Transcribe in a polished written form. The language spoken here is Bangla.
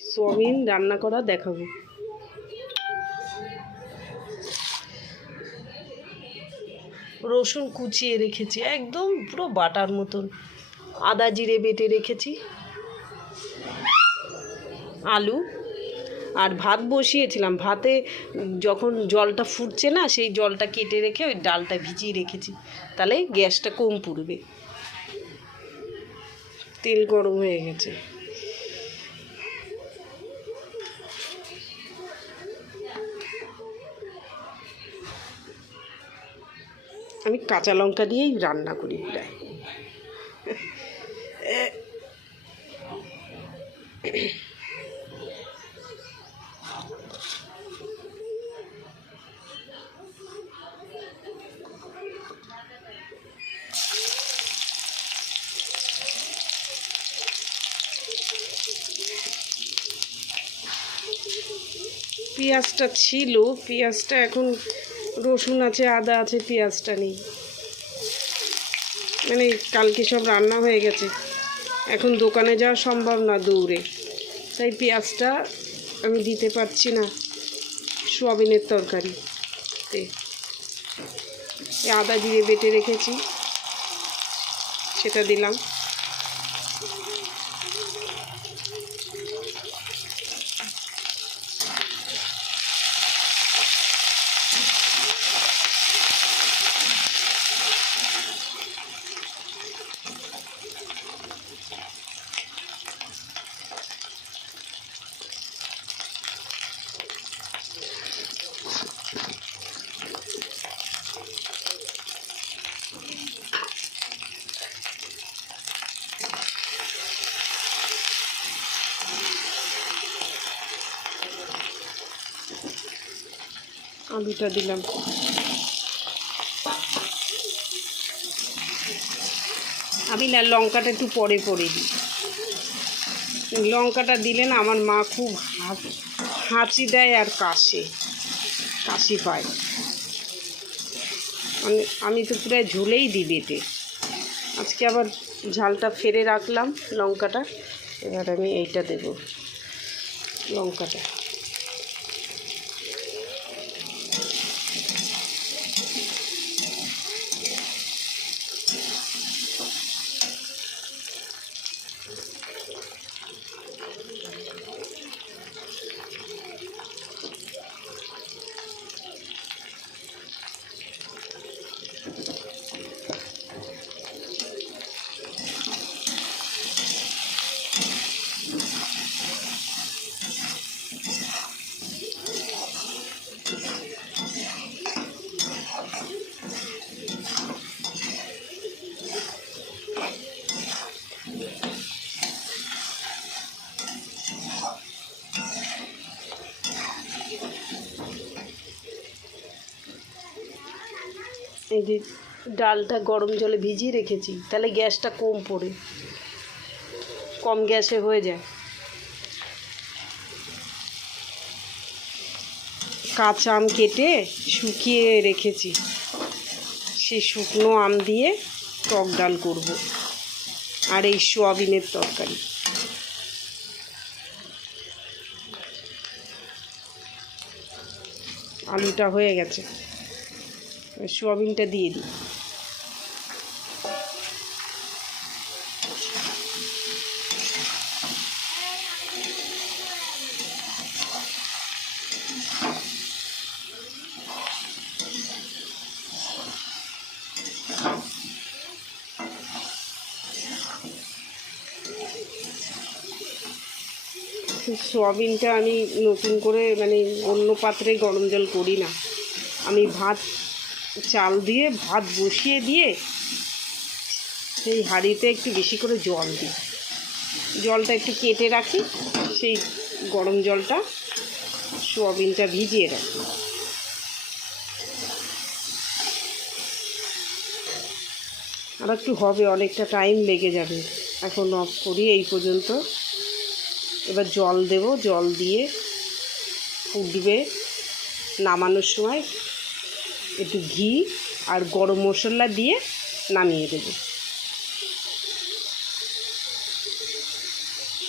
সোয়াবিন রান্না করা দেখাবো। রসুন কুচিয়ে রেখেছি একদম পুরো বাটার মতন, আদা জিরে বেটে রেখেছি, আলু আর ভাত বসিয়েছিলাম। ভাতে যখন জলটা ফুটছে না, সেই জলটা কেটে রেখে ওই ডালটা ভিজিয়ে রেখেছি, তাহলে গ্যাসটা কম পুড়বে। তেল গরম হয়ে গেছে। আমি কাঁচা লঙ্কা দিয়েই রান্না করি প্রায়। পেঁয়াজটা ছিল, পেঁয়াজটা এখন রসুন আছে, আদা আছে, পেঁয়াজটা নেই। মানে কালকে সব রান্না হয়ে গেছে, এখন দোকানে যাওয়া সম্ভব না দৌড়ে, তাই পেঁয়াজটা আমি দিতে পারছি না সোয়াবিনের তরকারিতে। আদা জিরে বেটে রেখেছি, সেটা দিলাম। আলুটা দিলাম। আমি না লঙ্কাটা একটু পরে পরে দিই। লঙ্কাটা দিলে না আমার মা খুব হাঁচি দেয় আর কাশি পায়। আমি তো প্রায় ঝোলেই দিই বেটে। আজকে আবার ঝালটা ফেলে রাখলাম লঙ্কাটা, এবার আমি এইটা দেব লঙ্কাটা। এই যে ডালটা গরম জলে ভিজিয়ে রেখেছি, তাহলে গ্যাসটা কম গ্যাসে হয়ে যায়। কাঁচা আম কেটে শুকিয়ে রেখেছি, সেই শুকনো আম দিয়ে টক ডাল করব, আর এই সোয়াবিনের তরকারি। আলুটা হয়ে গেছে, সোয়াবিনটা দিয়ে দিই। সোয়াবিনটা আমি নতুন করে মানে অন্য পাত্রে গরম জল করি না, আমি চাল দিয়ে ভাত বসিয়ে দিয়ে সেই হাঁড়িতে একটু বেশি করে জল দিই, জলটা একটু কেটে রাখি, সেই গরম জলটা সোয়াবিনটা ভিজিয়ে রাখি। আর একটু হবে, অনেকটা টাইম লেগে যাবে। এখন অফ করি এই পর্যন্ত। এবার জল দেব, জল দিয়ে ফুটবে, নামানোর সময় একটু ঘি আর গরম মশলা দিয়ে নামিয়ে দেবো।